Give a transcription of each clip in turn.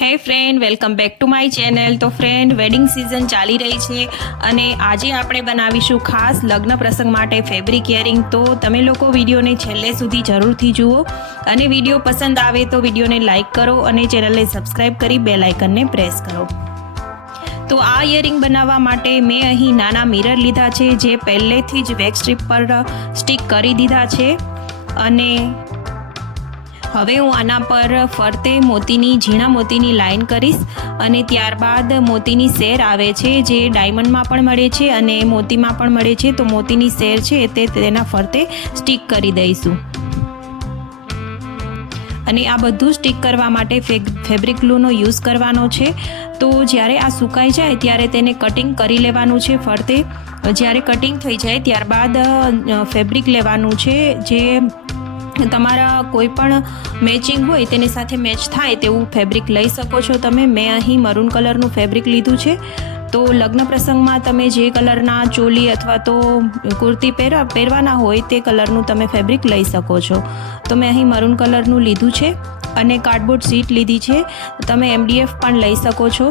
હે friend, welcome back to my channel. તો friend, wedding season ચાલી રહી છે અને આજે આપણે બનાવીશું ખાસ લગ્ન પ્રસંગ માટે ફેબ્રિક ઇયરિંગ। તો તમે લોકો વિડીયોને છેલ્લે સુધી જરૂરથી જુઓ અને વિડીયો પસંદ આવે તો વિડીયોને લાઇક કરો અને ચેનલને સબસ્ક્રાઈબ કરી બેલ આઇકનને પ્રેસ કરો। તો આ ઇયરિંગ બનાવવા માટે મેં અહીં નાના મિરર લીધા છે જે પહેલેથી જ વેક્સ સ્ટ્રીપ પર સ્ટિક કરી દીધા છે અને હવે હું આના પર ફરતે મોતીની ઝીણા મોતીની લાઈન કરીશ અને ત્યારબાદ મોતીની સેર આવે છે જે ડાયમંડમાં પણ મળે છે અને મોતીમાં પણ મળે છે। તો મોતીની સેર છે તેના ફરતે સ્ટિક કરી દઈશું અને આ બધું સ્ટિક કરવા માટે ફેબ્રિક ગ્લુનો યુઝ કરવાનો છે। તો જ્યારે આ સુકાઈ જાય ત્યારે તેને કટિંગ કરી લેવાનું છે ફરતે। જ્યારે કટિંગ થઈ જાય ત્યારબાદ ફેબ્રિક લેવાનું છે જે તમારા કોઈ પણ મેચિંગ હોય તેની સાથે મેચ થાય તેવું ફેબ્રિક લઈ શકો છો તમે। મેં અહીં મરૂન કલરનું ફેબ્રિક લીધું છે। તો લગ્ન પ્રસંગમાં તમે જે કલરના ચોલી અથવા તો કુર્તી પહેરવાના હોય તે કલરનું તમે ફેબ્રિક લઈ શકો છો। તો મેં અહીં મરૂન કલરનું લીધું છે અને કાર્ડબોર્ડ શીટ લીધી છે। તમે MDF પણ લઈ શકો છો।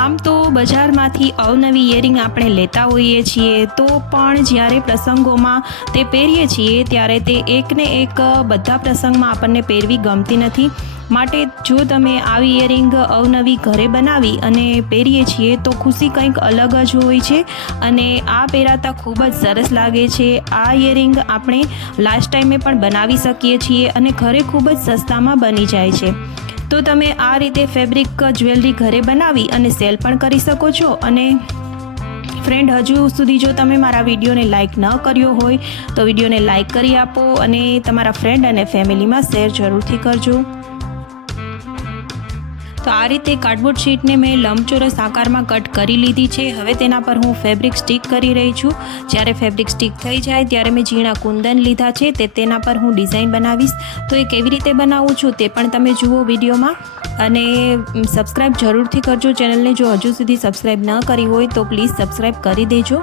આમ તો બજારમાંથી અવનવી ઇયરિંગ આપણે લેતા હોઈએ છીએ તો પણ જ્યારે પ્રસંગોમાં તે પહેરીએ છીએ ત્યારે તે એકને એક બધા પ્રસંગમાં આપણને પહેરવી ગમતી નથી। માટે જો તમે આવી ઇયરિંગ અવનવી ઘરે બનાવી અને પહેરીએ છીએ તો ખુશી કંઈક અલગ જ હોય છે અને આ પહેરાતા ખૂબ જ સરસ લાગે છે। આ ઇયરિંગ આપણે લાસ્ટ ટાઈમે પણ બનાવી શકીએ છીએ અને ઘરે ખૂબ જ સસ્તામાં બની જાય છે। તો તમે આ રીતે ફેબ્રિક જ્વેલરી ઘરે બનાવી અને સેલ પણ કરી શકો છો। અને ફ્રેન્ડ, હજુ સુધી જો તમે મારા વિડીયોને લાઇક ન કર્યો હોય તો વિડીયોને લાઇક કરી આપો અને તમારા ફ્રેન્ડ અને ફેમિલીમાં શેર જરૂરથી કરજો। તો આ રીતે કાર્ડબોર્ડ શીટને મેં લંબચોરસ આકારમાં કટ કરી લીધી છે। હવે તેના પર હું ફેબ્રિક સ્ટિક કરી રહી છું। જ્યારે ફેબ્રિક સ્ટિક થઈ જાય ત્યારે મેં ઝીણા કુંદન લીધા છે તેના પર હું ડિઝાઇન બનાવીશ। તો એ કેવી રીતે બનાવું છું તે પણ તમે જુઓ વિડીયોમાં અને સબસ્ક્રાઈબ જરૂરથી કરજો ચેનલને। જો હજુ સુધી સબસ્ક્રાઈબ ન કરી હોય તો પ્લીઝ સબસ્ક્રાઈબ કરી દેજો।